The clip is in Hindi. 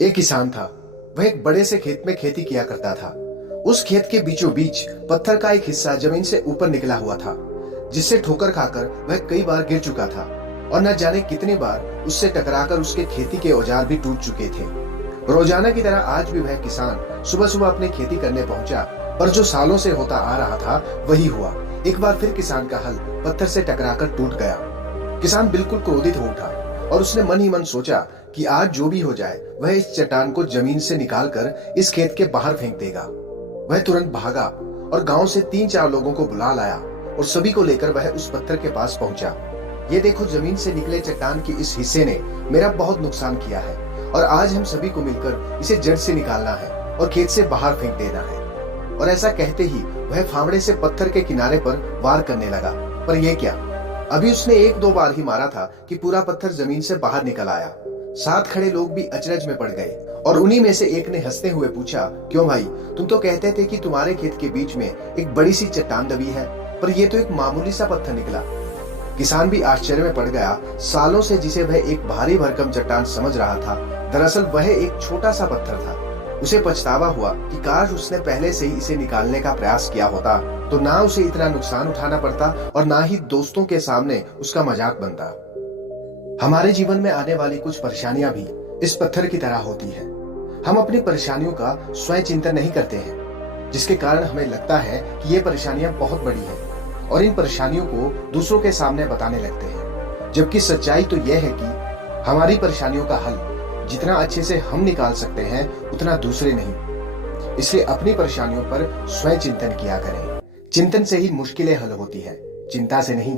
एक किसान था। वह एक बड़े से खेत में खेती किया करता था। उस खेत के बीचों बीच पत्थर का एक हिस्सा जमीन से ऊपर निकला हुआ था, जिससे ठोकर खाकर वह कई बार गिर चुका था और न जाने कितनी बार उससे टकराकर उसके खेती के औजार भी टूट चुके थे। रोजाना की तरह आज भी वह किसान सुबह सुबह अपने खेती करने पहुंचा, पर जो सालों से होता आ रहा था वही हुआ। एक बार फिर किसान का हल पत्थर से टकराकर टूट गया। किसान बिल्कुल क्रोधित हो उठा और उसने मन ही मन सोचा कि आज जो भी हो जाए वह इस चट्टान को जमीन से निकालकर इस खेत के बाहर फेंक देगा। वह तुरंत भागा और गांव से 3-4 लोगों को बुला लाया और सभी को लेकर वह उस पत्थर के पास पहुंचा। ये देखो, जमीन से निकले चट्टान के इस हिस्से ने मेरा बहुत नुकसान किया है और आज हम सभी को मिलकर इसे जड़ से निकालना है और खेत से बाहर फेंक देना है। और ऐसा कहते ही वह फावड़े से पत्थर के किनारे पर वार करने लगा। पर यह क्या, अभी उसने 1-2 बार ही मारा था कि पूरा पत्थर जमीन से बाहर निकल आया। साथ खड़े लोग भी अचरज में पड़ गए और उन्हीं में से एक ने हंसते हुए पूछा, क्यों भाई, तुम तो कहते थे कि तुम्हारे खेत के बीच में एक बड़ी सी चट्टान दबी है, पर यह तो एक मामूली सा पत्थर निकला। किसान भी आश्चर्य में पड़ गया। सालों से जिसे वह एक भारी भरकम चट्टान समझ रहा था, दरअसल वह एक छोटा सा पत्थर था। उसे पछतावा हुआ कि काश उसने पहले से ही इसे निकालने का प्रयास किया होता, तो ना उसे इतना नुकसान उठाना पड़ता और ना ही दोस्तों के सामने उसका मजाक बनता। हमारे जीवन में आने वाली कुछ परेशानियां भी इस पत्थर की तरह होती है। हम अपनी परेशानियों का स्वयं चिंतन नहीं करते हैं, जिसके कारण हमें लगता है कि ये परेशानियां बहुत बड़ी हैं और इन परेशानियों को दूसरों के सामने बताने लगते हैं। जबकि सच्चाई तो यह है कि हमारी परेशानियों का हल जितना अच्छे से हम निकाल सकते हैं उतना दूसरे नहीं। इसलिए अपनी परेशानियों पर स्वयं चिंतन किया करें। चिंतन से ही मुश्किलें हल होती है, चिंता से नहीं।